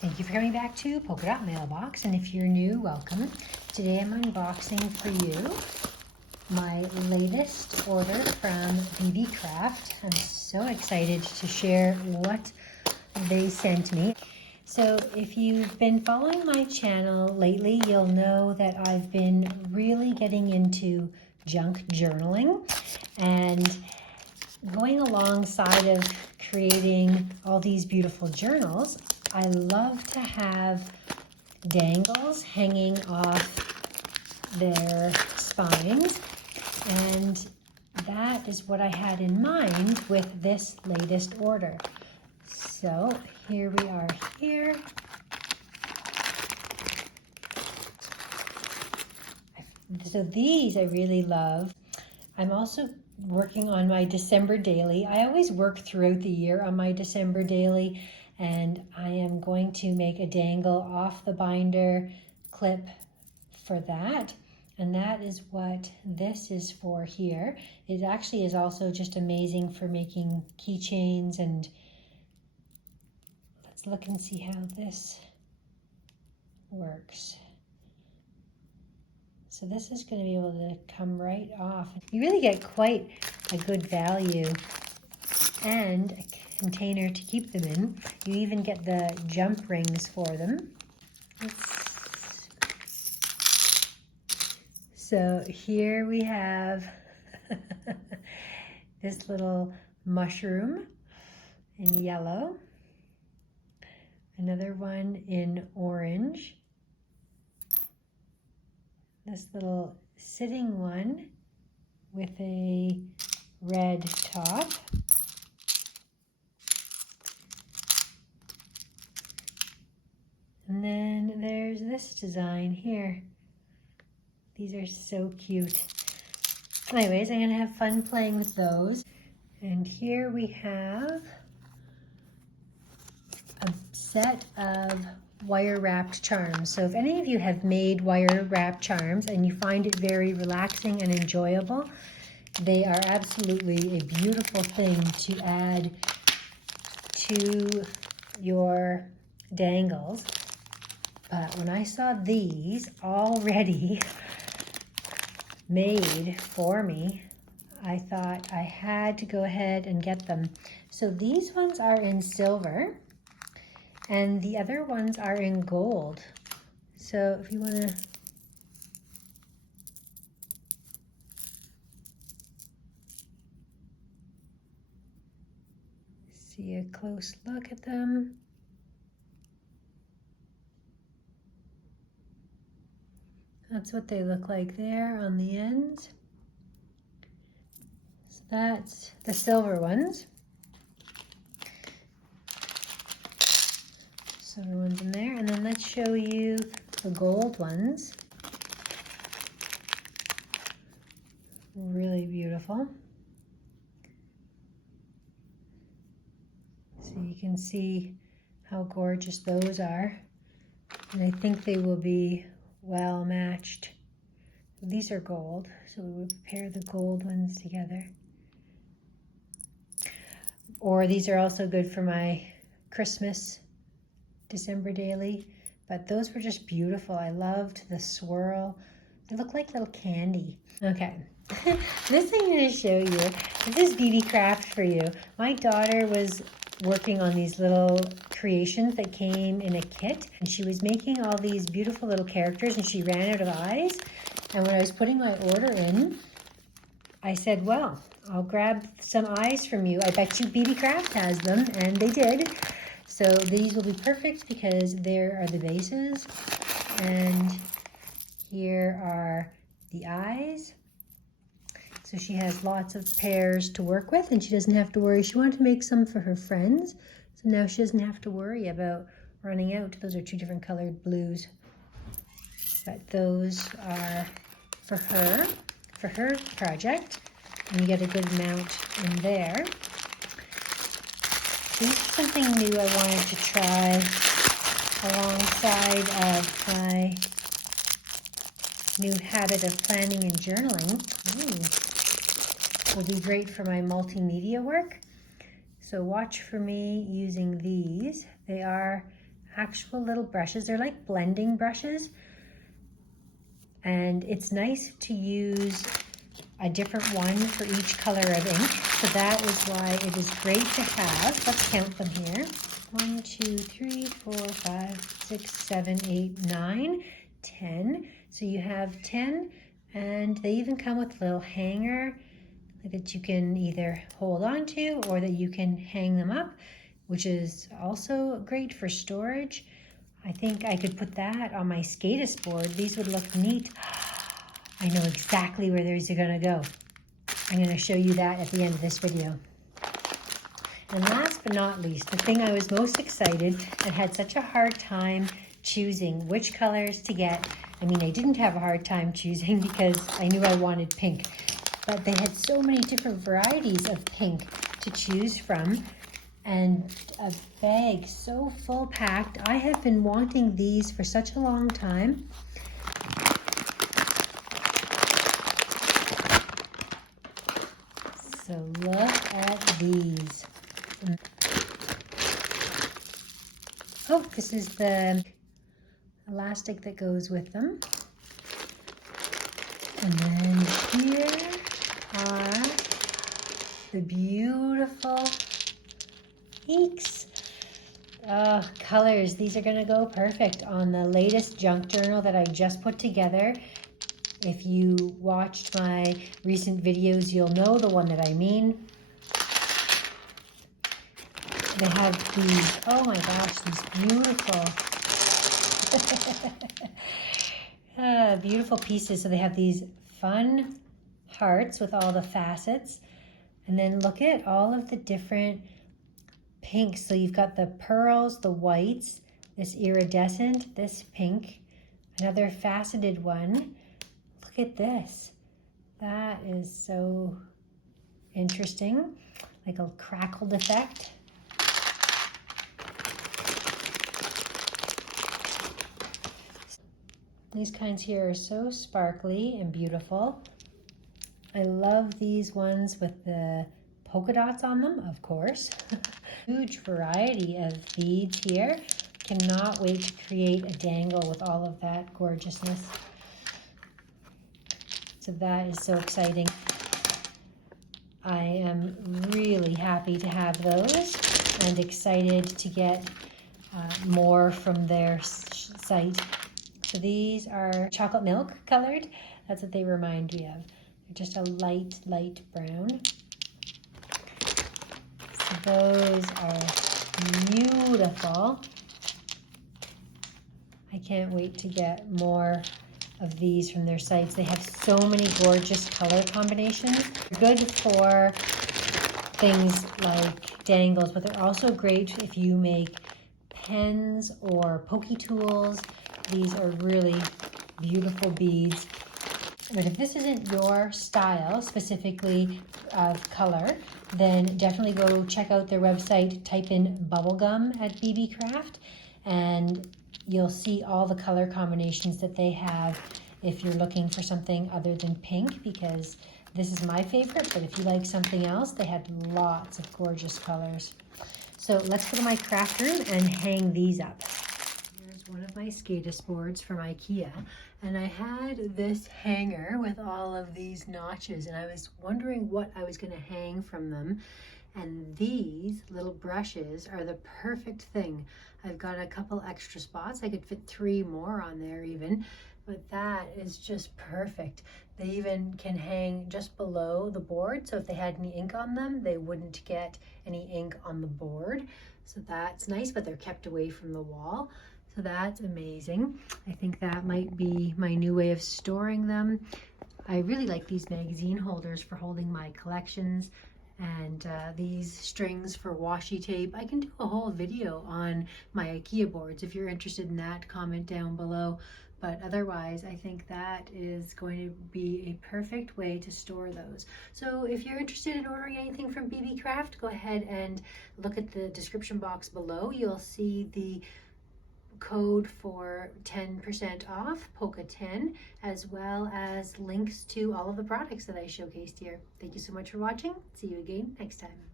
Thank you for coming back to Polka Dot Mailbox, and if you're new, welcome. Today I'm unboxing for you my latest order from Beebeecraft. I'm so excited to share what they sent me. So if you've been following my channel lately, you'll know that I've been really getting into junk journaling, and going alongside of creating all these beautiful journals, I love to have dangles hanging off their spines, and that is what I had in mind with this latest order. So here we are here. So these I really love. I'm also working on my December daily. I always work throughout the year on my December daily, and I am going to make a dangle off the binder clip for that. And that is what this is for here. It actually is also just amazing for making keychains, and let's look and see how this works. So this is going to be able to come right off. You really get quite a good value and a container to keep them in. You even get the jump rings for them. So here we have this little mushroom in yellow, another one in orange, this little sitting one with a red top, and then there's this design here. These are so cute. Anyways, I'm gonna have fun playing with those. And here we have a set of wire wrapped charms. So if any of you have made wire wrapped charms and you find it very relaxing and enjoyable, they are absolutely a beautiful thing to add to your dangles. But when I saw these already made for me, I thought I had to go ahead and get them. So these ones are in silver, and the other ones are in gold. So if you want to see a close look at them. That's what they look like there on the ends. So that's the silver ones. Silver ones in there. And then let's show you the gold ones. Really beautiful. So you can see how gorgeous those are. And I think they will be well matched. These are gold, so we would pair the gold ones together. Or these are also good for my Christmas December daily, but those were just beautiful. I loved the swirl. They look like little candy. Okay, this I'm going to show you. This is Beebeecraft for you. My daughter was working on these little creations that came in a kit, and she was making all these beautiful little characters, and she ran out of eyes. And when I was putting my order in, I said, well, I'll grab some eyes from you. I bet you Beebeecraft has them, and they did. So these will be perfect because there are the bases, and here are the eyes. So she has lots of pairs to work with, and she doesn't have to worry. She wanted to make some for her friends, so now she doesn't have to worry about running out. Those are two different colored blues, but those are for her project, and you get a good amount in there. This is something new I wanted to try alongside of my new habit of planning and journaling. Will be great for my multimedia work. So watch for me using these. They are actual little brushes. They're like blending brushes. And it's nice to use a different one for each color of ink. So that is why it is great to have. Let's count them here. 1, 2, 3, 4, 5, 6, 7, 8, 9, 10. So you have 10, and they even come with a little hanger that you can either hold on to or that you can hang them up, which is also great for storage. I think I could put that on my Skatus board. These would look neat. I know exactly where these are gonna go. I'm gonna show you that at the end of this video. And last but not least, the thing I was most excited and had such a hard time choosing which colors to get. I mean, I didn't have a hard time choosing because I knew I wanted pink, but they had so many different varieties of pink to choose from. And a bag so full packed. I have been wanting these for such a long time. So look at these. Oh, this is the elastic that goes with them. And then here are the beautiful inks. Colors. These are going to go perfect on the latest junk journal that I just put together. If you watched my recent videos, you'll know the one that I mean. They have these, oh my gosh, these beautiful, beautiful pieces. So they have these fun hearts with all the facets. And then look at all of the different pinks. So you've got the pearls, the whites, this iridescent, this pink, another faceted one. Look at this. That is so interesting, like a crackled effect. These kinds here are so sparkly and beautiful. I love these ones with the polka dots on them, of course. Huge variety of beads here. Cannot wait to create a dangle with all of that gorgeousness. So that is so exciting. I am really happy to have those and excited to get more from their site. So these are chocolate milk colored. That's what they remind me of. They're just a light brown. So those are beautiful. I can't wait to get more of these from their sites. They have so many gorgeous color combinations. They're good for things like dangles, but they're also great if you make pens or pokey tools. These are really beautiful beads. But if this isn't your style, specifically of color, then definitely go check out their website, type in Bubblegum at Beebeecraft, and you'll see all the color combinations that they have if you're looking for something other than pink, because this is my favorite, but if you like something else, they had lots of gorgeous colors. So let's go to my craft room and hang these up. Here's one of my Skatus boards from IKEA, and I had this hanger with all of these notches, and I was wondering what I was going to hang from them. And these little brushes are the perfect thing. I've got a couple extra spots. I could fit 3 more on there even, but that is just perfect. They even can hang just below the board, so if they had any ink on them, they wouldn't get any ink on the board. So that's nice, but they're kept away from the wall. So that's amazing. I think that might be my new way of storing them. I really like these magazine holders for holding my collections, and these strings for washi tape. I can do a whole video on my IKEA boards. If you're interested in that, comment down below. But otherwise, I think that is going to be a perfect way to store those. So if you're interested in ordering anything from Beebeecraft, go ahead and look at the description box below. You'll see the code for 10% off, Polka 10, as well as links to all of the products that I showcased here. Thank you so much for watching. See you again next time.